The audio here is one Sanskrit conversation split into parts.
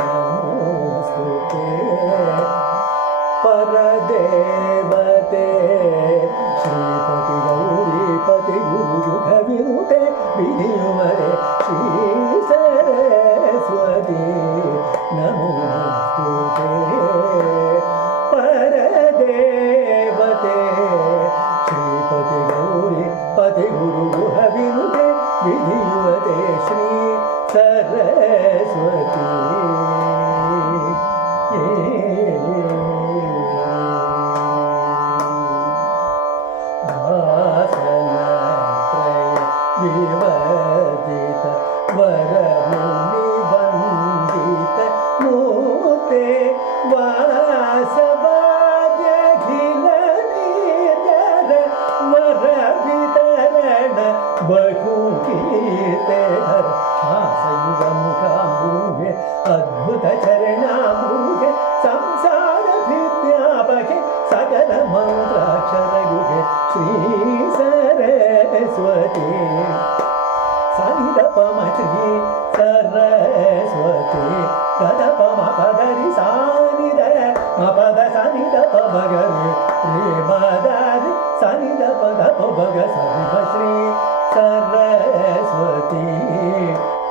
नमोस्तुते परदेवते श्रीपति गौरीपति गुरुयुग विनुते विधियुमरे श्री सरस्वती नमोस्तुते परदेवते श्रीपति गौरीपति गुरुयुग विनुते विधियुमरे श्री सरस्वती विवर्जित वरमुनि वन्दित मूर्ते वासवाद्यखिल निर्जर वर वितरण बहुकीर्तिधर हासयुगमुखाम्बुजे अद्भुत चरणाम्बुजे संसार भिद्यापके सकल मंत्राक्षर गुहे श्री सरस्वती सनिधपम श्री सरस्वती गदपम पदरि सानिध मपद सनिधप भगरि रे मदरि सनिधप धप भग सनिध श्री सरस्वती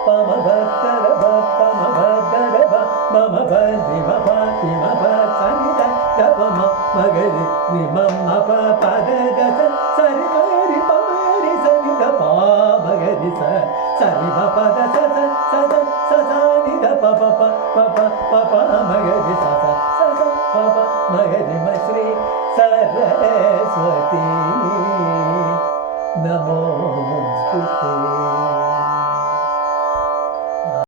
पम भक्तर पम भद्र मम भद्रि मपति मप सनिध धप मगरि निमम मप पद गस सरि मगरि पमरि सनिध पा मगरि स सरि पद स स स स स नि ध प प प प प प मगरि